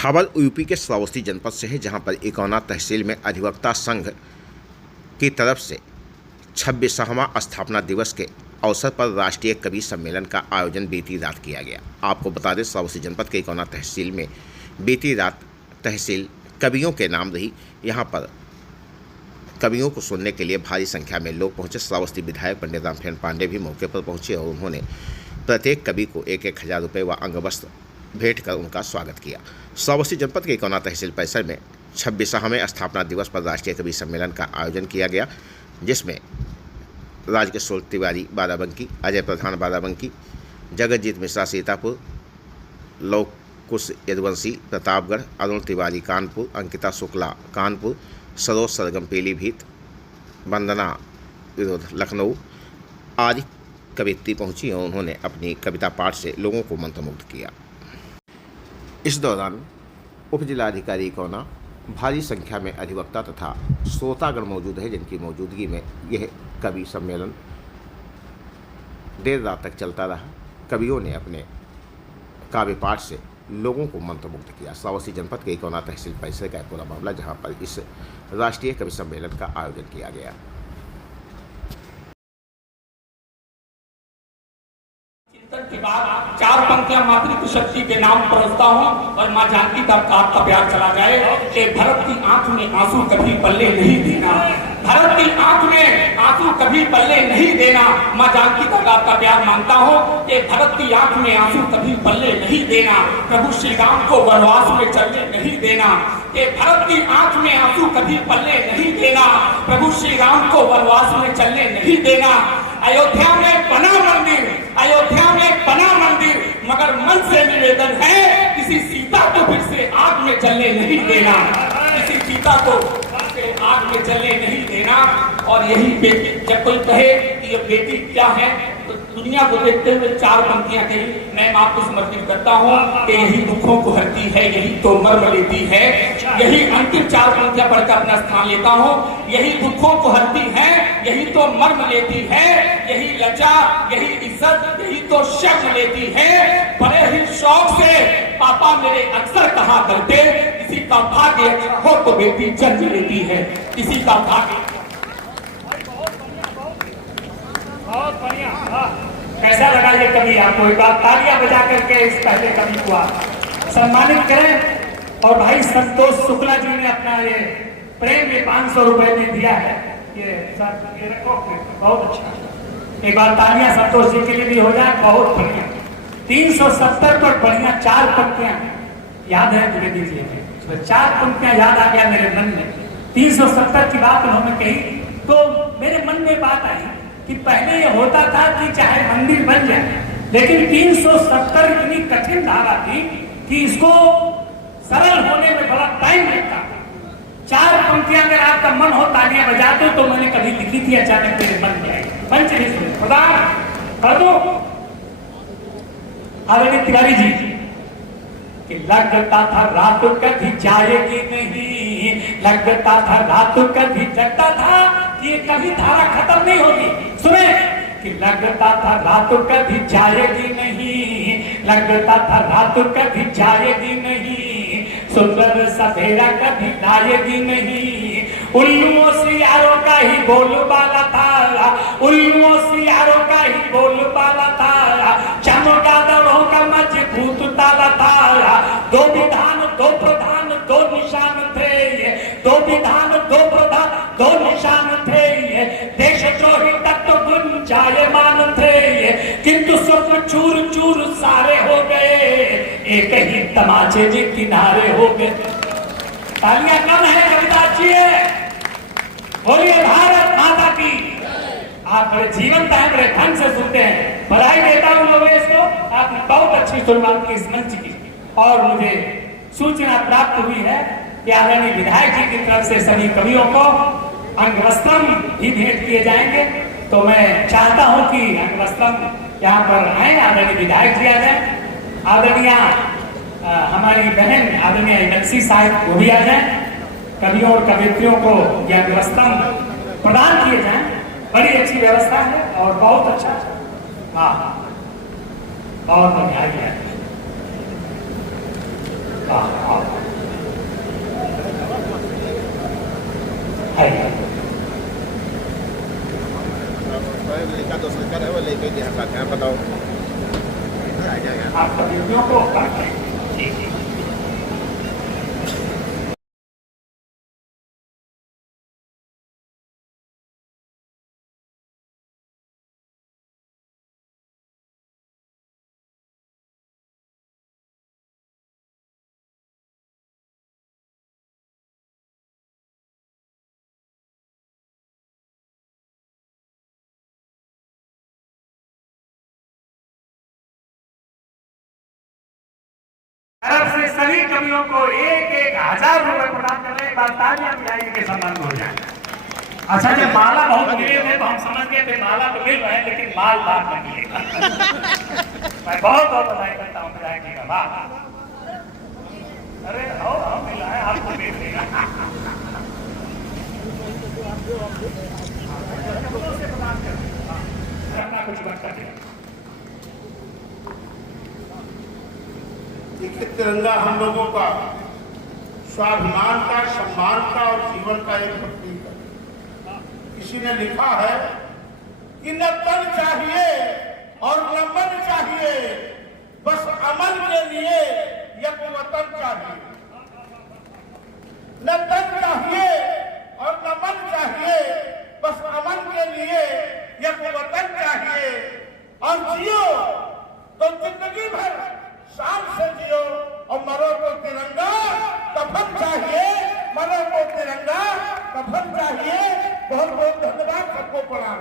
खबर यूपी के श्रावस्ती जनपद से है, जहां पर इकौना तहसील में अधिवक्ता संघ की तरफ से 26वां स्थापना दिवस के अवसर पर राष्ट्रीय कवि सम्मेलन का आयोजन बीती रात किया गया। आपको बता दें, श्रावस्ती जनपद के इकौना तहसील में बीती रात तहसील कवियों के नाम रही। यहां पर कवियों को सुनने के लिए भारी संख्या में लोग पहुंचे। श्रावस्ती विधायक पंडित रामफेन पांडे भी मौके पर पहुंचे और उन्होंने प्रत्येक कवि को 1,000 रुपये व अंगवस्त्र भेंट कर उनका स्वागत किया। श्रावस्ती जनपद के इकौना तहसील परिसर में 26वें स्थापना दिवस पर राष्ट्रीय कवि सम्मेलन का आयोजन किया गया, जिसमें राजकिशोर तिवारी बाराबंकी, अजय प्रधान बाराबंकी, जगतजीत मिश्रा सीतापुर, लव कुश यदुवंशी प्रतापगढ़, अरुण तिवारी कानपुर, अंकिता शुक्ला कानपुर, सरोज सरगम पीलीभीत, वंदना विरोध लखनऊ आदि कवियत्री पहुंची और उन्होंने अपनी कविता पाठ से लोगों को मंत्रमुग्ध किया। इस दौरान उप जिलाधिकारी इकौना, भारी संख्या में अधिवक्ता तथा श्रोतागण मौजूद है, जिनकी मौजूदगी में यह कवि सम्मेलन देर रात तक चलता रहा। कवियों ने अपने काव्य पाठ से लोगों को मंत्रमुग्ध किया। श्रावस्ती जनपद के इकौना तहसील परिसर का पूरा मामला, जहां पर इस राष्ट्रीय कवि सम्मेलन का आयोजन किया गया। के बाद 4 पंक्तियां मातृत्व शक्ति के नाम परोसता हूं और मां जानकी तक आपका प्यार चला जाए कि भरत की आंख में आंसू कभी पल्ले नहीं देना, भरत की आंख में आंसू कभी पल्ले नहीं देना। मां जानकी तक आपका प्यार मांगता हूं कि भरत की आंख में आंसू कभी पल्ले नहीं देना, प्रभु श्री राम को वनवास में चलने नहीं देना, कि भरत की आंख में आंसू कभी पल्ले नहीं देना, प्रभु श्री राम को वनवास में चलने नहीं देना। अयोध्या में बना मंदिर, अयोध्या में बना मंदिर, मगर मन से निवेदन है किसी सीता को फिर से आग में जलने नहीं देना, किसी सीता को आग में जलने नहीं देना। और यही बेटी, जब कोई कहे कि ये बेटी क्या है, तो दुनिया को देखते हुए 4 पंक्तियां कही, मैं आपको समर्पित करता हूँ कि यही दुखों को हरती है, यही तो मर्म लेती है। यही अंतिम 4 पंक्तियां पढ़कर अपना स्थान लेता हूँ। यही दुखों को हरती है, यही तो मर्म लेती है, यही लज्जा, यही इज्जत, यही तो शर्म लेती है। बड़े ही शौक से पापा मेरे अक्सर कहा करते, किसी का भाग्य हो तो बेटी जन्म लेती है, किसी का भाग्य। बहुत बढ़िया। कैसा लगा ये कवि आपको? एक बार तालियां बजा करके इस पहले कवि को आप सम्मानित करें। और भाई संतोष शुक्ला जी ने अपना ये प्रेम ये 500 रुपए में दिया है। ये सर ये रखो, बहुत अच्छा। एक बार तालियां संतोष जी के लिए भी हो जाए। बहुत बढ़िया। 370 पर बढ़िया 4 पंक्तियां याद है, तुम्हें दीजिए। तो 4 पंक्तियां याद आ गया मेरे मन में। 370 की बात उन्होंने कही तो मेरे मन में बात आई कि पहले ये होता था कि चाहे मंदिर बन जाए, लेकिन 370 इतनी कठिन धारा थी कि इसको सरल होने में बड़ा टाइम लगता था। 4 पंक्तियां अगर आपका मन हो तालियां बजा दो, तो मैंने कभी लिखी थी, अचानक मेरे मन में आई। पंच नहीं सुने प्रधान कर दो आदरणीय तिवारी जी कि लगता था रात कभी जाएगी नहीं, लगता था रात कभी जगता था कि ये कभी धारा खत्म नहीं होगी। सुने कि लगता था रात कभी जाएगी नहीं, लगता था रात कभी जाएगी नहीं, सुंदर सवेरा कभी लाएगी नहीं। उल्लुओं सियारों का ही बोलबाला था, उल्लुओं सियारों का ही बोलबाला था, चमगादड़ों का मजबूत ताला था। 2 विधान 2 प्रधान 2 निशान थे, 2 विधान 2 प्रधान 2 निशान थे। देशद्रोही तत्व गुंजायमान थे, किंतु स्वप्न चूर चूर सारे हो गए, एक ही तमाचे जी किनारे हो गए। तालियां कम है कविता जी, बोलिए भारत माता की। आप बड़े जीवंत हैं, बड़े ढंग से सुनते हैं। बधाई देता हूं लोगेश को, आपने बहुत अच्छी शुरुआत की इस मंच की। और मुझे सूचना प्राप्त हुई है कि आदरणीय विधायक जी की तरफ से सभी कवियों को अंगवस्त्रम भी भेंट किए जाएंगे। तो मैं चाहता हूं कि अंगवस्त्रम यहाँ पर आए, आदरणीय विधायक जी आ जाए, आदरणीय हमारी बहन आदरणीय नक्सी साहिब वो भी आ जाए, कवियों और कवियत्रियों को यह अंगवस्त्रम प्रदान किए जाए। बड़ी अच्छी व्यवस्था है और बहुत अच्छा। हाँ, बहुत बढ़िया है। हाँ हाँ है लड़का दोस्त लड़का है वो लेके यहाँ साथ हैं बताओ आ जाएगा आप सभी को काटें जी जी तरफ से सभी कवियों को 1,000 रुपए प्रदान करने के बाद तालियां बजाइए के सम्मान हो जाए। अच्छा जब माला बहुत मिले थे तो हम समझ गए थे माला तो मिल रहे हैं लेकिन माल बात नहीं मिलेगा। मैं बहुत बहुत बधाई करता हूँ विधायक जी का। वाह अरे आओ मिला है आपको मिल लेगा। कुछ बात कर देखिए, तिरंगा हम लोगों का स्वाभिमान का, सम्मान का और जीवन का एक प्रतीक है। किसी ने लिखा है कि न तन चाहिए और न मन चाहिए, बस अमन के लिए एक वतन चाहिए। न तन चाहिए और न मन चाहिए, बस अमन के लिए एक वतन चाहिए। और जियो तो जिंदगी भर शान से जियो और मरो तो तिरंगा कफन चाहिए, मरो तो तिरंगा कफन चाहिए। बहुत बहुत धन्यवाद सबको प्रणाम।